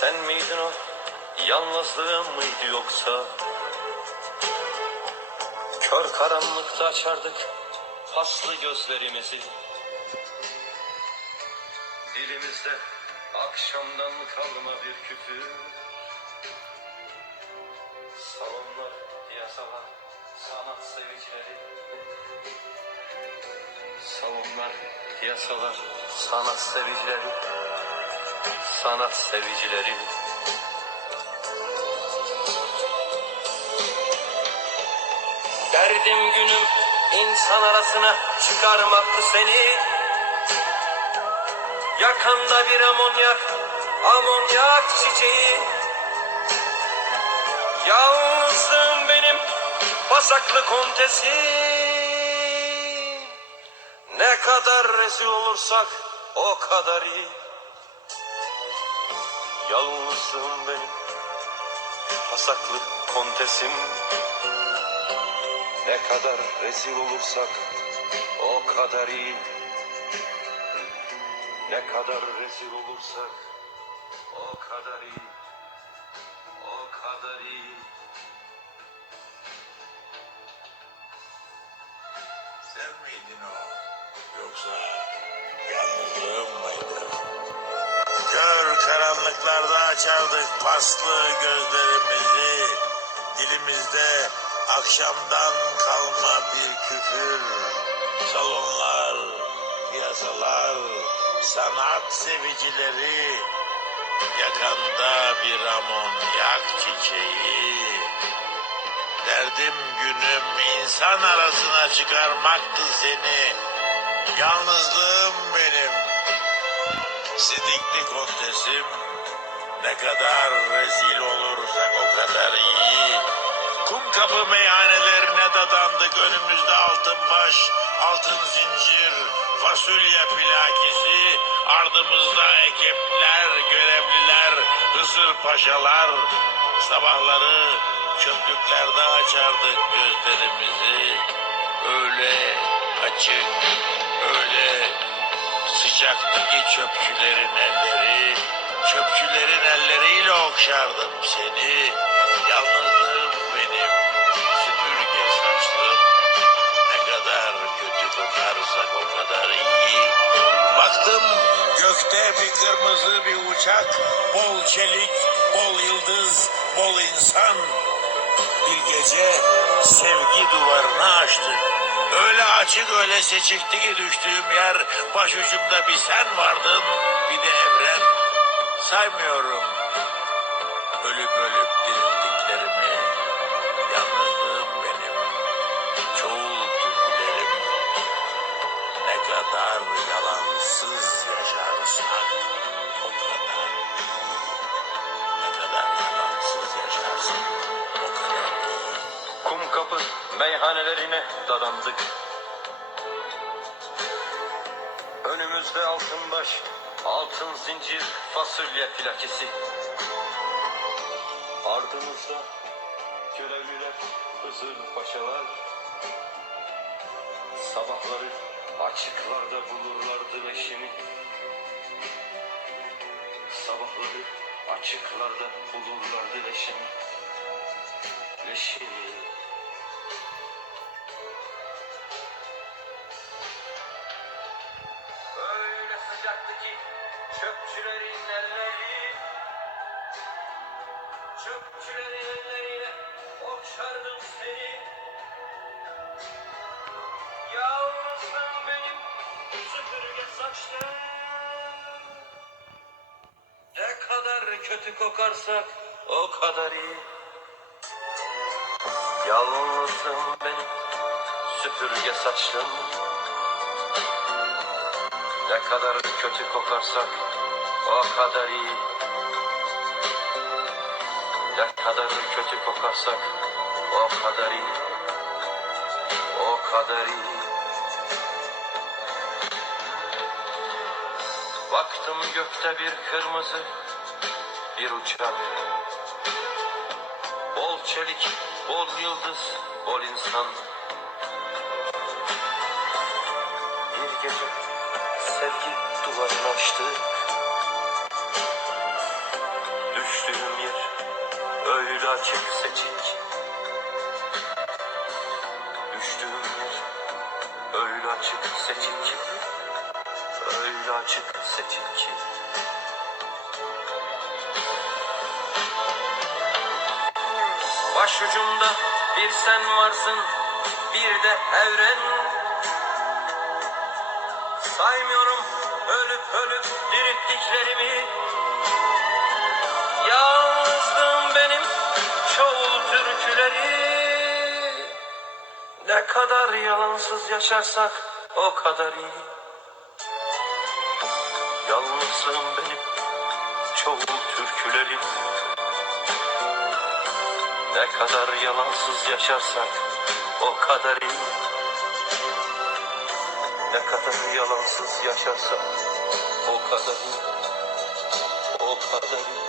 Sen miydin o? Yalnızlığım mıydı yoksa? Kör karanlıkta açardık paslı gözlerimizi. Dilimizde akşamdan kalma bir küfür. Salonlar, yasalar, sanat sevicileri. Salonlar, yasalar, sanat sevicileri. Sanat sevicileri. Derdim günüm insan arasına çıkarmaktı seni. Yakanda bir amonyak, amonyak çiçeği. Yalnızlığım benim pasaklı kontesi. Ne kadar rezil olursak o kadar iyi. Yalnızlığım benim pasaklı kontesim. Ne kadar rezil olursak o kadar iyi. Ne kadar rezil olursak o kadar iyi. O kadar iyi. Sen miydin o? Karanlıklarda açardık paslı gözlerimizi. Dilimizde akşamdan kalma bir küfür. Salonlar, piyasalar, sanat sevicileri. Yakanda bir amonyak çiçeği. Derdim günüm insan arasına çıkarmaktı seni. Yalnızlığım benim. Sidikli kontesim. Ne kadar rezil olursak o kadar iyi. Kum kapı meyhanelerine dadandık önümüzde altın baş, altın zincir, fasulye plakisi, ardımızda ekipler, görevliler, Hızır paşalar. Sabahları çöplüklerde açardık gözlerimizi. Öyle açık, öyle sıcaktı ki çöpçülerin okşardım seni. Yalnızlığım benim, süpürge saçlım. Ne kadar kötü kokarsak o kadar iyi. Baktım gökte bir kırmızı bir uçak, bol çelik, bol yıldız, bol insan. Bir gece sevgi duvarını açtı. Öyle açık öyle seçikti ki düştüğüm yer başucumda bir sen vardın bir de evren. Saymıyorum ölüp ölüp dirildiklerimi. Yalnızlığım benim. Çoğul türkülerim. Ne kadar yalansız yaşarsak o kadar. Ne kadar yalansız yaşarsın o kadar. Kum kapı meyhanelerine dadandık. Önümüzde altın baş, altın zincir, fasulye plakesi. Ardımızda görevliler, Hızır paşalar. Sabahları açıklarda bulurlardı leşimi. Sabahları açıklarda bulurlardı leşimi. Leşimi. Öyle sıcaktı ki çöpçülerin elleri Çöpçülerin elleriyle okşardım seni. Yalnızdım benim süpürge saçlı Ne kadar kötü kokarsak o kadar iyi. Yalnızdım benim süpürge saçlım ne kadar kötü kokarsak o kadar iyi. Ne kadar kötü kokarsak o kadar iyi. O kadar iyi. Baktım gökte bir kırmızı bir uçak. Bol çelik, bol yıldız, bol insan. Bir gece sevgi duvarını açtık. Öyle açık seçik Düştüğüm yer öyle açık seçik Öyle açık seçik Başucumda bir sen varsın bir de evren. Saymıyorum ölüp ölüp dirilttiklerimi türküleri Ne kadar yalansız yaşarsak o kadar iyi. Yalnızım benim çoğu türkülerim. Ne kadar yalansız yaşarsak o kadar iyi. Ne kadar yalansız yaşarsak o kadar iyi. O kadar iyi